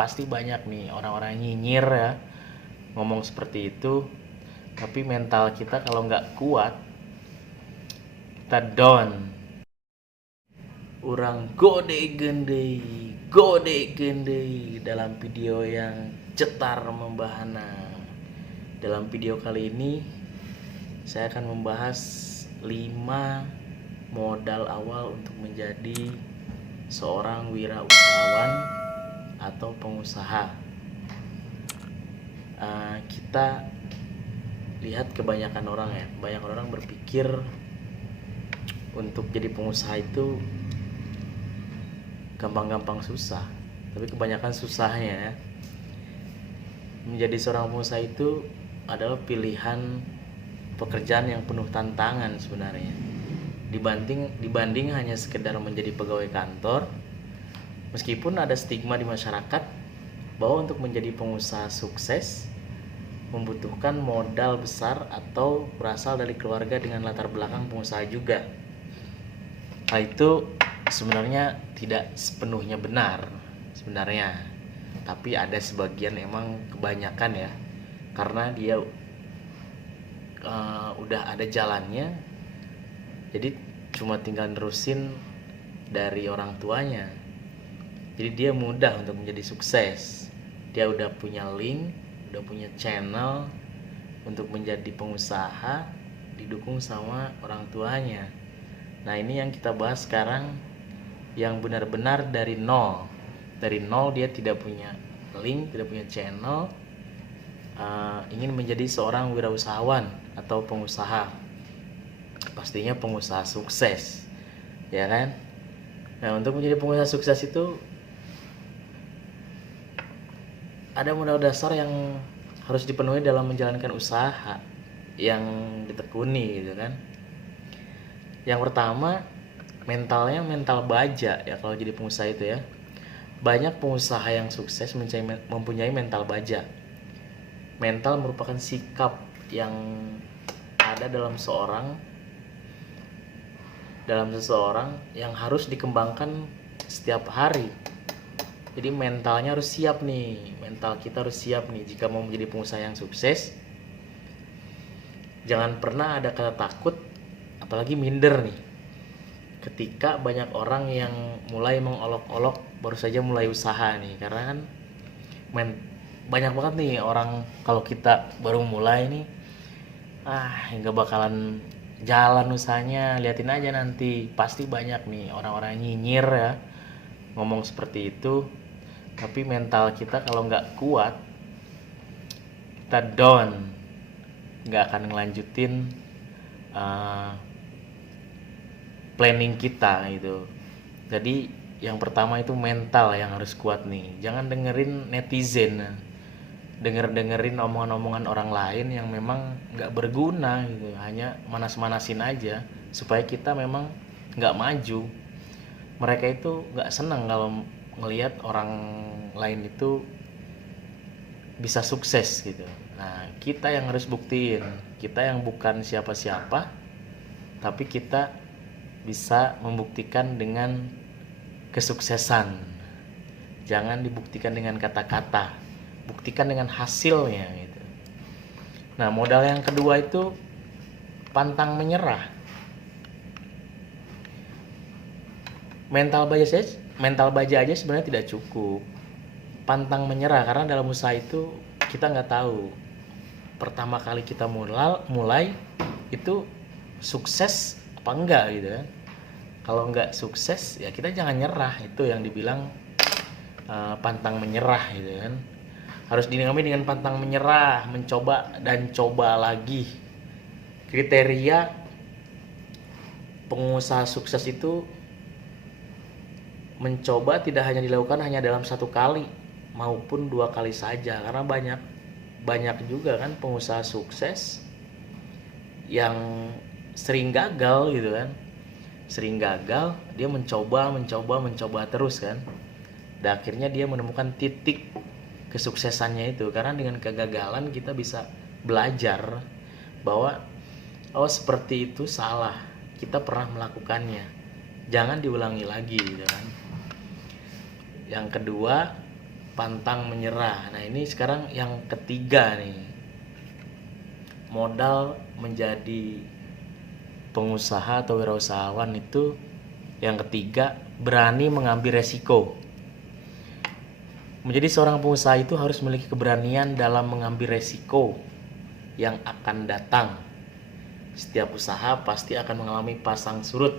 Pasti banyak nih orang-orang nyinyir ya ngomong seperti itu, tapi mental kita kalau nggak kuat, kita down. Orang gode gende dalam video yang cetar membahana. Dalam video kali ini saya akan membahas 5 modal awal untuk menjadi seorang wirausahawan atau pengusaha. Kita lihat kebanyakan orang berpikir untuk jadi pengusaha itu gampang-gampang susah, tapi kebanyakan susahnya ya. Menjadi seorang pengusaha itu adalah pilihan pekerjaan yang penuh tantangan sebenarnya, dibanding hanya sekedar menjadi pegawai kantor. Meskipun ada stigma di masyarakat bahwa untuk menjadi pengusaha sukses membutuhkan modal besar atau berasal dari keluarga dengan latar belakang pengusaha juga. Hal itu sebenarnya tidak sepenuhnya benar sebenarnya, tapi ada sebagian, emang kebanyakan ya, karena dia udah ada jalannya, jadi cuma tinggal nerusin dari orang tuanya. Jadi dia mudah untuk menjadi sukses. Dia udah punya link, udah punya channel untuk menjadi pengusaha, didukung sama orang tuanya. Nah, ini yang kita bahas sekarang, yang benar-benar dari nol. Dari nol, dia tidak punya link, tidak punya channel, ingin menjadi seorang wirausahawan atau pengusaha. Pastinya pengusaha sukses, ya kan? Nah, untuk menjadi pengusaha sukses itu ada modal dasar yang harus dipenuhi dalam menjalankan usaha yang ditekuni gitu kan. Yang pertama, mentalnya mental baja ya kalau jadi pengusaha itu ya. Banyak pengusaha yang sukses mempunyai mental baja. Mental merupakan sikap yang ada dalam seseorang yang harus dikembangkan setiap hari. Jadi mentalnya harus siap nih, mental kita harus siap nih jika mau menjadi pengusaha yang sukses. Jangan pernah ada kata takut, apalagi minder nih, ketika banyak orang yang mulai mengolok-olok baru saja mulai usaha nih. Karena kan banyak banget nih orang, kalau kita baru mulai nih, nggak bakalan jalan usahanya, liatin aja nanti. Pasti banyak nih orang-orang nyinyir ya ngomong seperti itu, tapi mental kita kalau nggak kuat, kita down, nggak akan ngelanjutin planning kita gitu. Jadi yang pertama itu mental yang harus kuat nih. Jangan dengerin netizen, dengerin omongan-omongan orang lain yang memang nggak berguna gitu, hanya manas-manasin aja supaya kita memang nggak maju. Mereka itu nggak senang kalau ngelihat orang lain itu bisa sukses gitu. Nah, kita yang harus buktiin, kita yang bukan siapa-siapa, tapi kita bisa membuktikan dengan kesuksesan. Jangan dibuktikan dengan kata-kata, buktikan dengan hasilnya gitu. Nah, modal yang kedua itu pantang menyerah. Mental baja aja sebenarnya tidak cukup. Pantang menyerah, karena dalam usaha itu kita nggak tahu pertama kali kita mulai itu sukses apa enggak gitu kan. Kalau nggak sukses ya kita jangan nyerah, itu yang dibilang pantang menyerah gitu kan. Harus dinamai dengan pantang menyerah, mencoba dan coba lagi. Kriteria pengusaha sukses itu mencoba tidak hanya dilakukan hanya dalam 1 kali maupun 2 kali saja, karena banyak juga kan pengusaha sukses yang sering gagal gitu kan. Sering gagal, dia mencoba terus kan, dan akhirnya dia menemukan titik kesuksesannya itu. Karena dengan kegagalan kita bisa belajar bahwa seperti itu salah, kita pernah melakukannya, jangan diulangi lagi gitu kan. Yang kedua, pantang menyerah. Nah ini sekarang yang ketiga nih, modal menjadi pengusaha atau wirausahawan itu yang ketiga, berani mengambil resiko. Menjadi seorang pengusaha itu harus memiliki keberanian dalam mengambil resiko yang akan datang. Setiap usaha pasti akan mengalami pasang surut.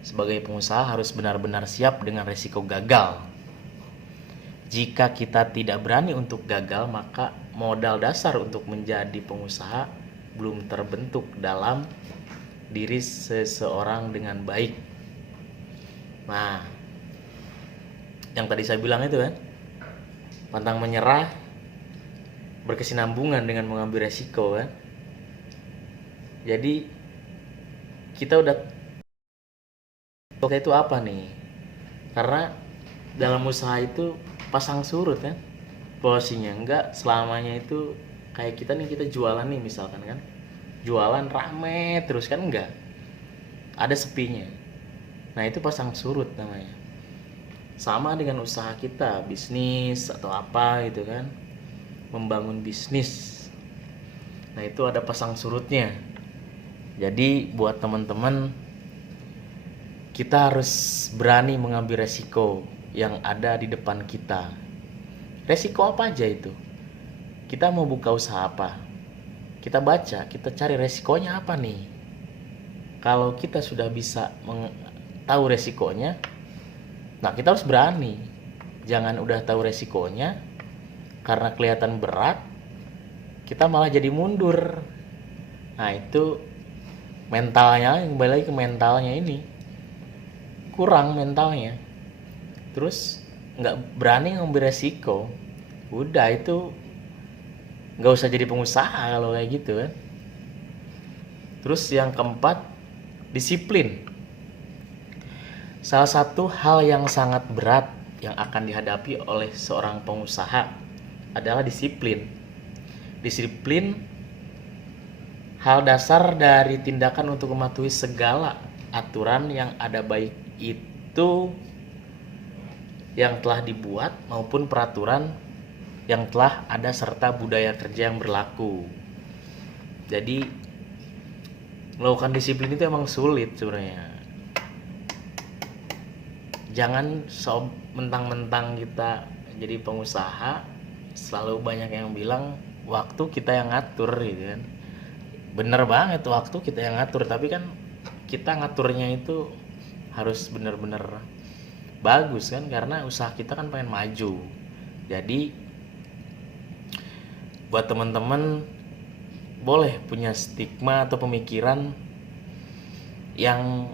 Sebagai pengusaha harus benar-benar siap dengan resiko gagal. Jika kita tidak berani untuk gagal, maka modal dasar untuk menjadi pengusaha belum terbentuk dalam diri seseorang dengan baik. Nah, yang tadi saya bilang itu kan, pantang menyerah berkesinambungan dengan mengambil resiko kan. Jadi kita udah itu apa nih? Karena dalam usaha itu pasang surut kan posisinya, enggak selamanya itu kayak kita nih, kita jualan nih misalkan kan, jualan rame terus kan, enggak, ada sepinya. Nah itu pasang surut namanya. Sama dengan usaha kita, bisnis atau apa gitu kan, membangun bisnis. Nah itu ada pasang surutnya. Jadi buat teman-teman, kita harus berani mengambil resiko yang ada di depan kita. Resiko apa aja itu? Kita mau buka usaha apa? Kita baca, kita cari resikonya apa nih. Kalau kita sudah bisa tahu resikonya, nah kita harus berani. Jangan udah tahu resikonya, karena kelihatan berat, kita malah jadi mundur. Nah itu mentalnya, kembali lagi ke mentalnya ini. Kurang mentalnya. Terus nggak berani ngambil resiko. Udah itu nggak usah jadi pengusaha kalau kayak gitu kan. Terus yang keempat, disiplin. Salah satu hal yang sangat berat yang akan dihadapi oleh seorang pengusaha adalah disiplin. Disiplin hal dasar dari tindakan untuk mematuhi segala aturan yang ada, baik itu yang telah dibuat maupun peraturan yang telah ada serta budaya kerja yang berlaku. Jadi melakukan disiplin itu emang sulit sebenarnya. Jangan mentang-mentang kita jadi pengusaha selalu banyak yang bilang waktu kita yang ngatur gitu kan. Bener banget, waktu kita yang ngatur, tapi kan kita ngaturnya itu harus bener-bener bagus kan, karena usaha kita kan pengen maju. Jadi buat teman-teman boleh punya stigma atau pemikiran yang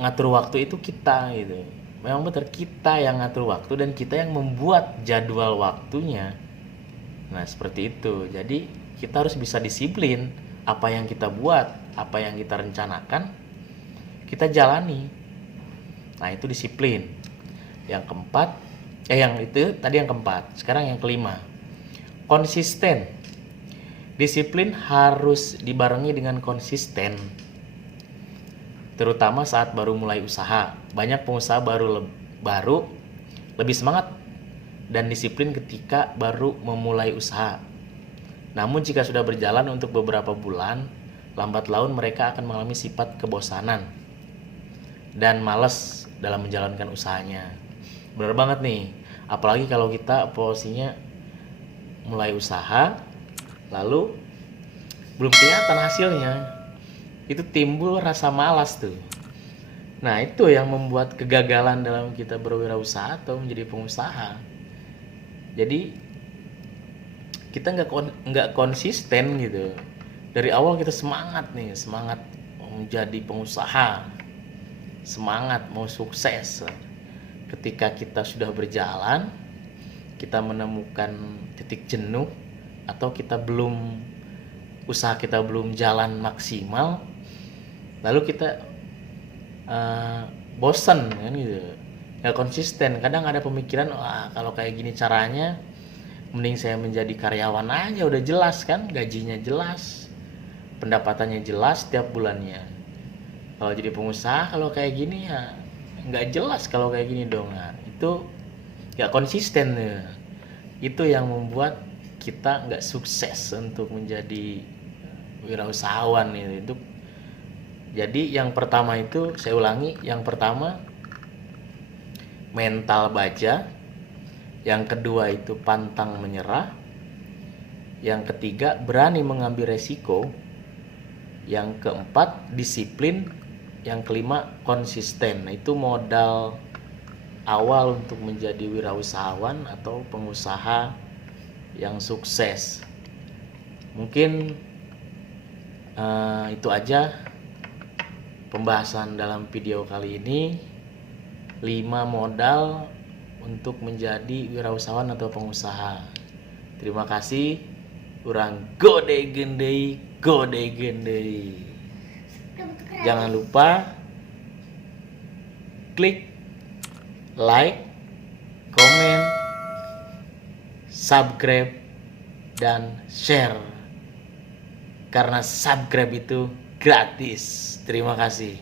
ngatur waktu itu kita gitu. Memang betul kita yang ngatur waktu dan kita yang membuat jadwal waktunya. Nah seperti itu. Jadi kita harus bisa disiplin. Apa yang kita buat, apa yang kita rencanakan, kita jalani. Nah itu disiplin. Yang keempat, yang itu tadi yang keempat. Sekarang yang kelima, konsisten. Disiplin harus dibarengi dengan konsisten, terutama saat baru mulai usaha. Banyak pengusaha baru lebih semangat dan disiplin ketika baru memulai usaha. Namun jika sudah berjalan untuk beberapa bulan, lambat laun mereka akan mengalami sifat kebosanan dan malas dalam menjalankan usahanya. Bener banget nih, apalagi kalau kita posisinya mulai usaha lalu belum kelihatan hasilnya, itu timbul rasa malas tuh. Nah itu yang membuat kegagalan dalam kita berwirausaha atau menjadi pengusaha. Jadi kita nggak konsisten gitu. Dari awal kita semangat menjadi pengusaha, semangat mau sukses. Ketika kita sudah berjalan, kita menemukan titik jenuh atau usaha kita belum jalan maksimal, lalu kita bosan kan gitu, nggak konsisten. Kadang ada pemikiran, wah kalau kayak gini caranya, mending saya menjadi karyawan aja, udah jelas kan, gajinya jelas, pendapatannya jelas setiap bulannya. Kalau jadi pengusaha kalau kayak gini ya nggak jelas kalau kayak gini dong. Nah, itu nggak konsisten ya. Itu yang membuat kita nggak sukses untuk menjadi wirausahawan itu. Jadi yang pertama itu, saya ulangi, yang pertama mental baja, yang kedua itu pantang menyerah, yang ketiga berani mengambil resiko, yang keempat disiplin, yang kelima konsisten. Nah, itu modal awal untuk menjadi wirausahawan atau pengusaha yang sukses. Mungkin itu aja pembahasan dalam video kali ini. 5 modal untuk menjadi wirausahawan atau pengusaha. Terima kasih. Urang gode gendei, gode gendei. Jangan lupa klik like, komen, subscribe, dan share. Karena subscribe itu gratis. Terima kasih.